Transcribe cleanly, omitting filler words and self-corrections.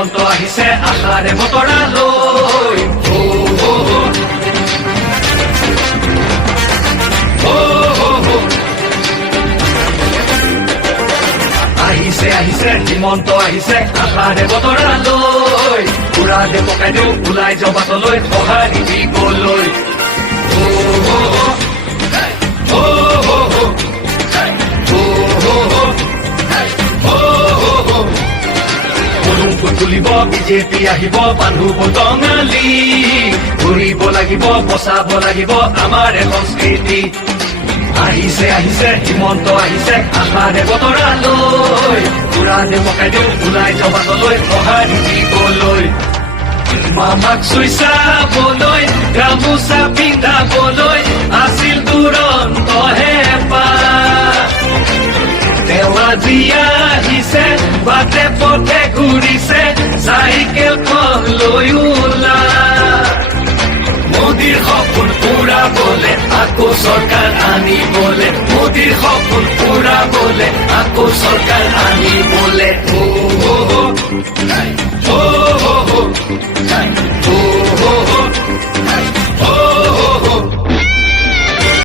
হিমন্ত আহিছে আশাৰে বতৰা লৈ আহিছে আহিছে হিমন্ত আহিছে আশাৰে বতৰা লৈ পুৰা দে পকাই দিওঁ ওলাই যাওঁ বাটলৈ সঁহাৰি দিবলৈ তুলিব বিজেপি আহিব মানুহ বটঙালী ঘূৰিব লাগিব বচাব লাগিব আমাৰ সংস্কৃতি আহিছে আহিছে হিমন্ত আহিছে আশাৰে বতৰা লৈ পুৰা দে পকাই দিওঁ ওলাই যাওঁ বাটলৈ সঁহাৰি দিবলৈ মামাক চুই চাবলৈ গামোচা পিন্ধাবলৈ আছিল দুৰন্ত হেঁপাহ তেওঁ আজি আহিছে বাটে পথে ঘূৰিছে চাইকেলখন লৈ ওলাই মোদীৰ সপোন পুৰাবলে আকৌ চৰকাৰ আনিবলে মোদীৰ সপোন পুৰাবলে আকৌ চৰকাৰ আনিবলে